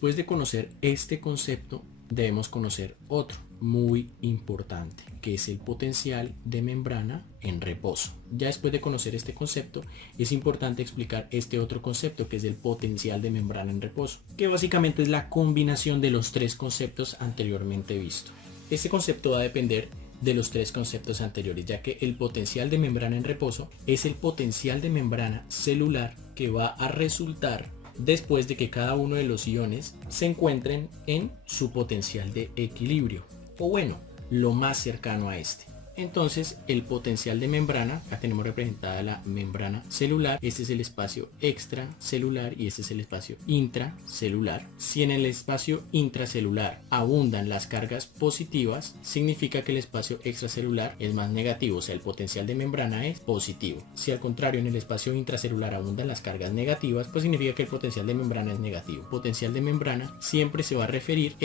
Después de conocer este concepto, debemos conocer otro muy importante, que es el potencial de membrana en reposo. Ya después de conocer este concepto, es importante explicar este otro concepto, que es el potencial de membrana en reposo, que básicamente es la combinación de los tres conceptos anteriormente vistos. Este concepto va a depender de los tres conceptos anteriores, ya que el potencial de membrana en reposo es el potencial de membrana celular que va a resultar después de que cada uno de los iones se encuentren en su potencial de equilibrio, o bueno, lo más cercano a este. Entonces, el potencial de membrana, acá tenemos representada la membrana celular, este es el espacio extracelular y este es el espacio intracelular. Si en el espacio intracelular abundan las cargas positivas, significa que el espacio extracelular es más negativo, o sea, el potencial de membrana es positivo. Si al contrario en el espacio intracelular abundan las cargas negativas, pues significa que el potencial de membrana es negativo. Potencial de membrana siempre se va a referir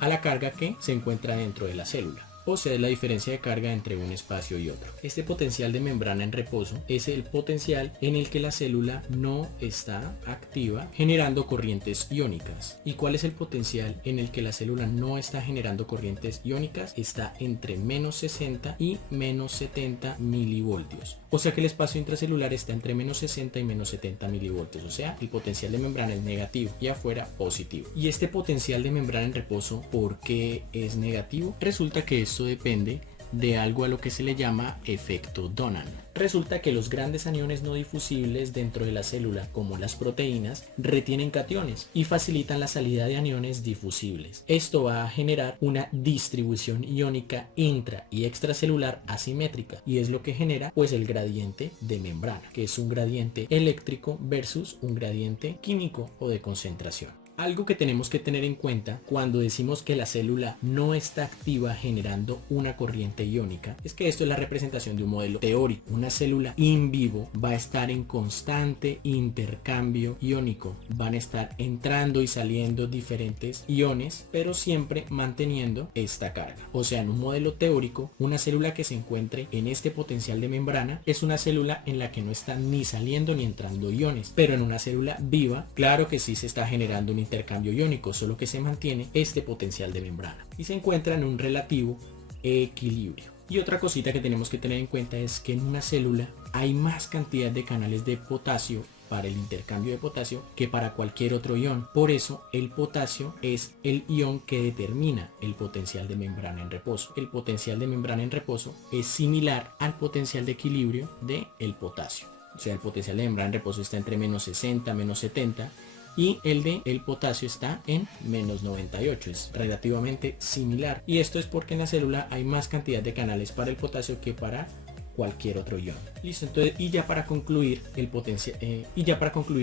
a la carga que se encuentra dentro de la célula. O sea, es la diferencia de carga entre un espacio y otro. Este potencial de membrana en reposo es el potencial en el que la célula no está activa generando corrientes iónicas. ¿Y cuál es el potencial en el que la célula no está generando corrientes iónicas? Está entre menos 60 y menos 70 milivoltios. O sea que el espacio intracelular está entre menos 60 y menos 70 milivoltios. O sea, el potencial de membrana es negativo y afuera positivo. Y este potencial de membrana en reposo, ¿por qué es negativo? Resulta que esto depende de algo a lo que se le llama efecto Donan. Resulta que los grandes aniones no difusibles dentro de la célula, como las proteínas, retienen cationes y facilitan la salida de aniones difusibles. Esto va a generar una distribución iónica intra y extracelular asimétrica, y es lo que genera pues el gradiente de membrana, que es un gradiente eléctrico versus un gradiente químico o de concentración. Algo que tenemos que tener en cuenta cuando decimos que la célula no está activa generando una corriente iónica es que esto es la representación de un modelo teórico. Una célula in vivo va a estar en constante intercambio iónico, van a estar entrando y saliendo diferentes iones, pero siempre manteniendo esta carga. O sea, en un modelo teórico, una célula que se encuentre en este potencial de membrana es una célula en la que no están ni saliendo ni entrando iones, pero en una célula viva, claro que sí se está generando un intercambio iónico, solo que se mantiene este potencial de membrana y se encuentra en un relativo equilibrio. Y otra cosita que tenemos que tener en cuenta es que en una célula hay más cantidad de canales de potasio para el intercambio de potasio que para cualquier otro ion. Por eso el potasio es el ion que determina el potencial de membrana en reposo. El potencial de membrana en reposo es similar al potencial de equilibrio del potasio. O sea, el potencial de membrana en reposo está entre menos 60, menos 70 y el de el potasio está en menos 98, es relativamente similar, y esto es porque en la célula hay más cantidad de canales para el potasio que para cualquier otro ion. Listo, entonces, y ya para concluir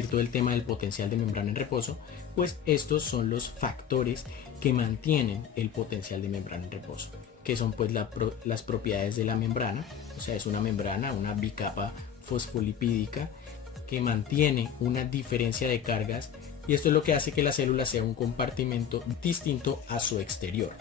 todo el tema del potencial de membrana en reposo, pues estos son los factores que mantienen el potencial de membrana en reposo, que son pues las propiedades de la membrana. O sea, es una membrana, una bicapa fosfolipídica que mantiene una diferencia de cargas, y esto es lo que hace que la célula sea un compartimento distinto a su exterior.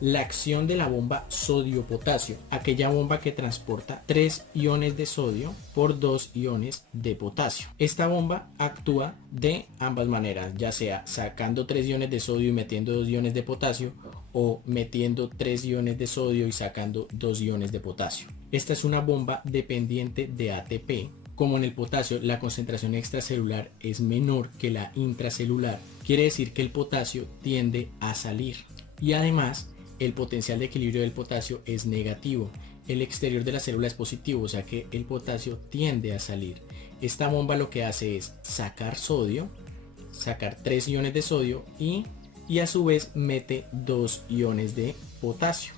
La acción de la bomba sodio-potasio, aquella bomba que transporta 3 iones de sodio por 2 iones de potasio. Esta bomba actúa de ambas maneras, ya sea sacando 3 iones de sodio y metiendo 2 iones de potasio, o metiendo 3 iones de sodio y sacando 2 iones de potasio. Esta es una bomba dependiente de ATP. Como en el potasio la concentración extracelular es menor que la intracelular, quiere decir que el potasio tiende a salir, y además el potencial de equilibrio del potasio es negativo. El exterior de la célula es positivo, o sea que el potasio tiende a salir. Esta bomba lo que hace es sacar sodio, sacar 3 iones de sodio y a su vez mete 2 iones de potasio.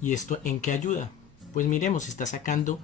¿Y esto en qué ayuda? Pues miremos, está sacando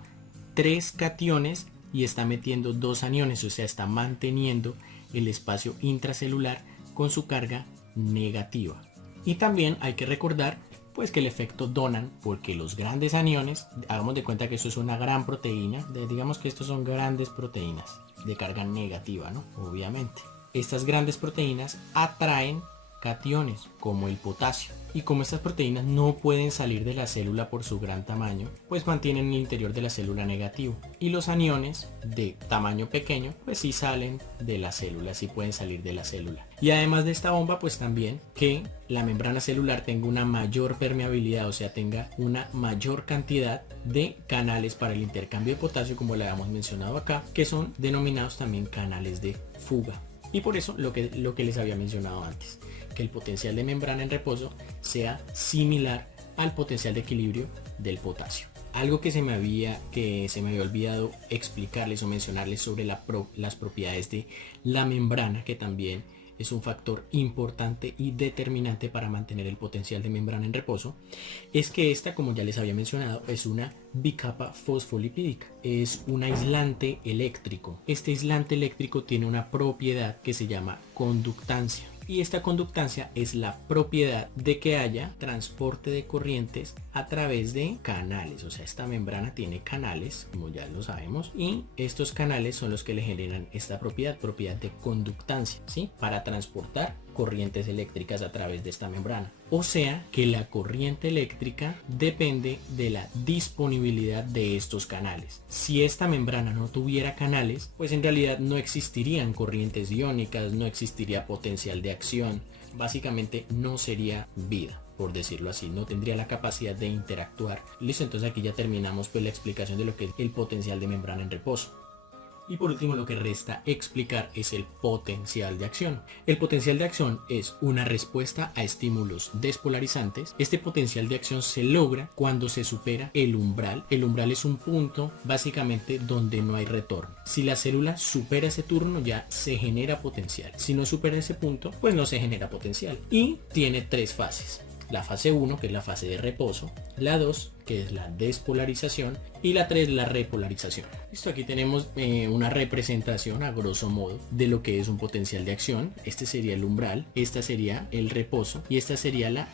3 cationes y está metiendo 2 aniones, o sea, está manteniendo el espacio intracelular con su carga negativa. Y también hay que recordar pues que el efecto Donan, porque los grandes aniones, hagamos de cuenta que esto es una gran proteína, digamos que estos son grandes proteínas de carga negativa, ¿no? Obviamente. Estas grandes proteínas atraen cationes, como el potasio. Y como estas proteínas no pueden salir de la célula por su gran tamaño, pues mantienen el interior de la célula negativo. Y los aniones de tamaño pequeño, pues sí salen de la célula, sí pueden salir de la célula. Y además de esta bomba, pues también que la membrana celular tenga una mayor permeabilidad, o sea, tenga una mayor cantidad de canales para el intercambio de potasio, como le habíamos mencionado acá, que son denominados también canales de fuga. Y por eso lo que les había mencionado antes, que el potencial de membrana en reposo sea similar al potencial de equilibrio del potasio. Algo que se me había olvidado explicarles o mencionarles sobre las propiedades de la membrana, que también es un factor importante y determinante para mantener el potencial de membrana en reposo, es que esta, como ya les había mencionado, es una bicapa fosfolipídica, es un aislante eléctrico. Este aislante eléctrico tiene una propiedad que se llama conductancia. Y esta conductancia es la propiedad de que haya transporte de corrientes a través de canales. O sea, esta membrana tiene canales, como ya lo sabemos, y estos canales son los que le generan esta propiedad de conductancia, ¿sí? Para transportar corrientes eléctricas a través de esta membrana. O sea que la corriente eléctrica depende de la disponibilidad de estos canales. Si esta membrana no tuviera canales, pues en realidad no existirían corrientes iónicas, no existiría potencial de acción, básicamente no sería vida, por decirlo así, no tendría la capacidad de interactuar. Listo, entonces aquí ya terminamos pues la explicación de lo que es el potencial de membrana en reposo. Y por último, lo que resta explicar es el potencial de acción. El potencial de acción es una respuesta a estímulos despolarizantes. Este potencial de acción se logra cuando se supera el umbral. El umbral es un punto básicamente donde no hay retorno. Si la célula supera ese turno, ya se genera potencial. Si no supera ese punto, pues no se genera potencial. Y tiene tres fases. La fase 1, que es la fase de reposo, la 2, que es la despolarización, y la 3, la repolarización. Listo, aquí tenemos una representación a grosso modo de lo que es un potencial de acción. Este sería el umbral, esta sería el reposo y esta sería la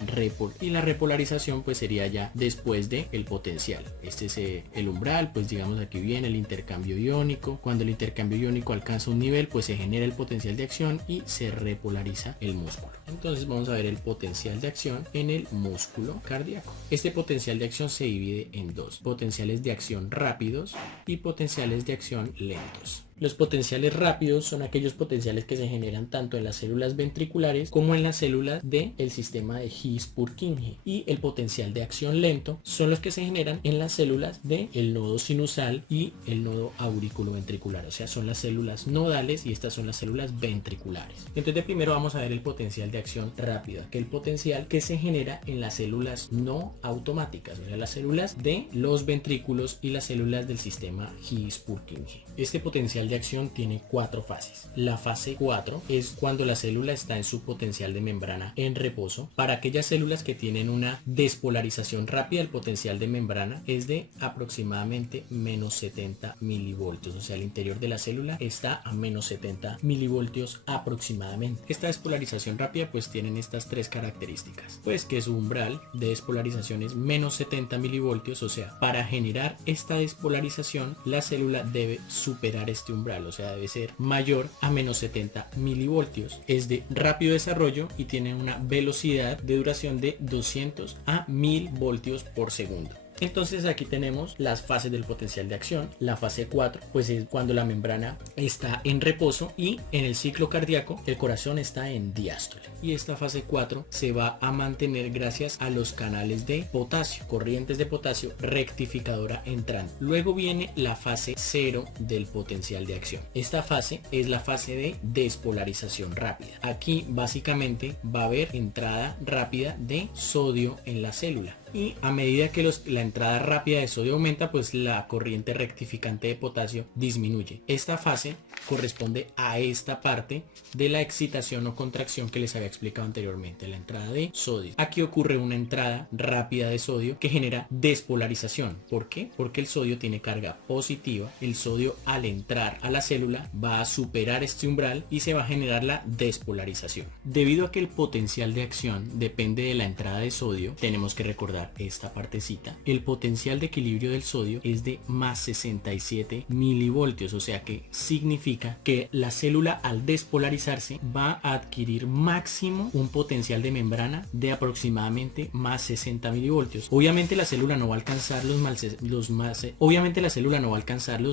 y la repolarización pues sería ya después de el potencial. Este es el umbral, pues digamos aquí viene el intercambio iónico. Cuando el intercambio iónico alcanza un nivel, pues se genera el potencial de acción y se repolariza el músculo. Entonces vamos a ver el potencial de acción en el músculo cardíaco. Este potencial de acción se divide en dos: potenciales de acción rápidos y potenciales de acción lentos. Los potenciales rápidos son aquellos potenciales que se generan tanto en las células ventriculares como en las células del sistema de His-Purkinje. Y el potencial de acción lento son los que se generan en las células del nodo sinusal y el nodo auriculoventricular. O sea, son las células nodales y estas son las células ventriculares. Entonces primero vamos a ver el potencial de acción rápido, aquel potencial que se genera en las células no automáticas, o sea, las células de los ventrículos y las células del sistema His-Purkinje. Este potencial de acción tiene 4 fases. La fase 4 es cuando la célula está en su potencial de membrana en reposo. Para aquellas células que tienen una despolarización rápida, el potencial de membrana es de aproximadamente menos 70 milivoltios. O sea, el interior de la célula está a menos 70 milivoltios aproximadamente. Esta despolarización rápida pues tienen estas 3 características. Pues que su umbral de despolarización es menos 70 milivoltios. O sea, para generar esta despolarización, la célula debe superar este umbral, o sea, debe ser mayor a menos 70 milivoltios. Es de rápido desarrollo y tiene una velocidad de duración de 200 a 1000 voltios por segundo. Entonces aquí tenemos las fases del potencial de acción. La fase 4 pues es cuando la membrana está en reposo y en el ciclo cardíaco el corazón está en diástole. Y esta fase 4 se va a mantener gracias a los canales de potasio, corrientes de potasio rectificadora entrante. Luego viene la fase 0 del potencial de acción. Esta fase es la fase de despolarización rápida. Aquí básicamente va a haber entrada rápida de sodio en la célula. Y a medida que la entrada rápida de sodio aumenta, pues la corriente rectificante de potasio disminuye. Esta fase corresponde a esta parte de la excitación o contracción que les había explicado anteriormente, la entrada de sodio. Aquí ocurre una entrada rápida de sodio que genera despolarización. ¿Por qué? Porque el sodio tiene carga positiva. El sodio, al entrar a la célula, va a superar este umbral y se va a generar la despolarización. Debido a que el potencial de acción depende de la entrada de sodio, tenemos que recordar esta partecita. El potencial de equilibrio del sodio es de más 67 milivoltios, o sea que significa significa que la célula al despolarizarse va a adquirir máximo un potencial de membrana de aproximadamente más 60 milivoltios. Obviamente la célula no va a alcanzar los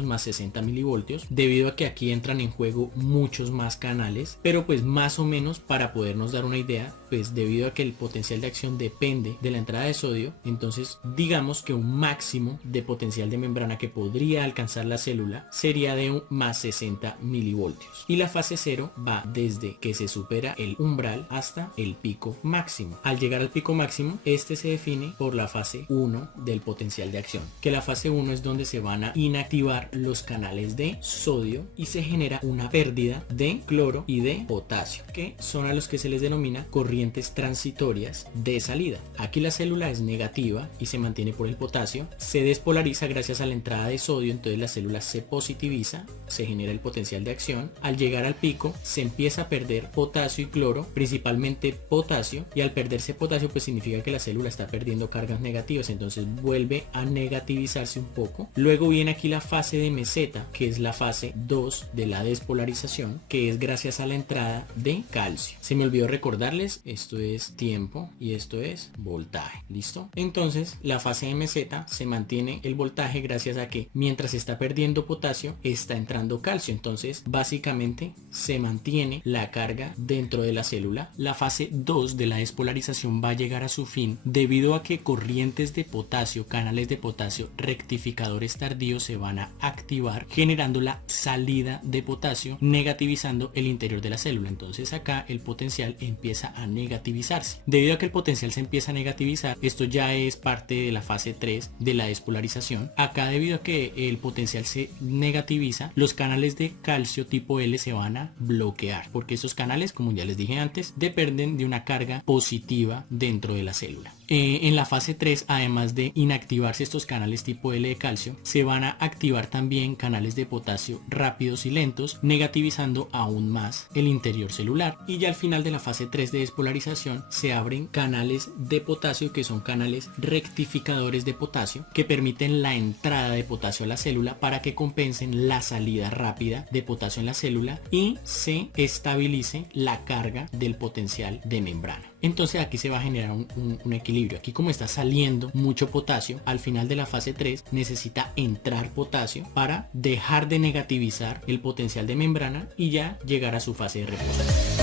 más 60 milivoltios debido a que aquí entran en juego muchos más canales, pero pues más o menos para podernos dar una idea, pues debido a que el potencial de acción depende de la entrada de sodio, entonces digamos que un máximo de potencial de membrana que podría alcanzar la célula sería de un más 60 milivoltios. Y la fase 0 va desde que se supera el umbral hasta el pico máximo. Al llegar al pico máximo, este se define por la fase 1 del potencial de acción, que la fase 1 es donde se van a inactivar los canales de sodio y se genera una pérdida de cloro y de potasio, que son a los que se les denomina corrientes transitorias de salida. Aquí la célula es negativa y se mantiene por el potasio, se despolariza gracias a la entrada de sodio, entonces la célula se positiviza, se genera el potencial de acción. Al llegar al pico se empieza a perder potasio y cloro, principalmente potasio, y al perderse potasio pues significa que la célula está perdiendo cargas negativas, entonces vuelve a negativizarse un poco. Luego viene aquí la fase de meseta, que es la fase 2 de la despolarización, que es gracias a la entrada de calcio. Se me olvidó recordarles, esto es tiempo y esto es voltaje, ¿listo? Entonces la fase de meseta se mantiene el voltaje gracias a que mientras está perdiendo potasio está entrando calcio, entonces básicamente se mantiene la carga dentro de la célula. La fase 2 de la despolarización va a llegar a su fin debido a que corrientes de potasio, canales de potasio rectificadores tardíos se van a activar generando la salida de potasio, negativizando el interior de la célula. Entonces acá el potencial empieza a negativizarse. Debido a que el potencial se empieza a negativizar, esto ya es parte de la fase 3 de la despolarización. Acá debido a que el potencial se negativiza, los canales de calcio tipo L se van a bloquear, porque esos canales, como ya les dije antes, dependen de una carga positiva dentro de la célula. En la fase 3, además de inactivarse estos canales tipo L de calcio, se van a activar también canales de potasio rápidos y lentos, negativizando aún más el interior celular. Y ya al final de la fase 3 de despolarización se abren canales de potasio, que son canales rectificadores de potasio, que permiten la entrada de potasio a la célula para que compensen la salida rápida de potasio en la célula y se estabilice la carga del potencial de membrana. Entonces aquí se va a generar un equilibrio. Aquí, como está saliendo mucho potasio, al final de la fase 3 necesita entrar potasio para dejar de negativizar el potencial de membrana y ya llegar a su fase de reposo.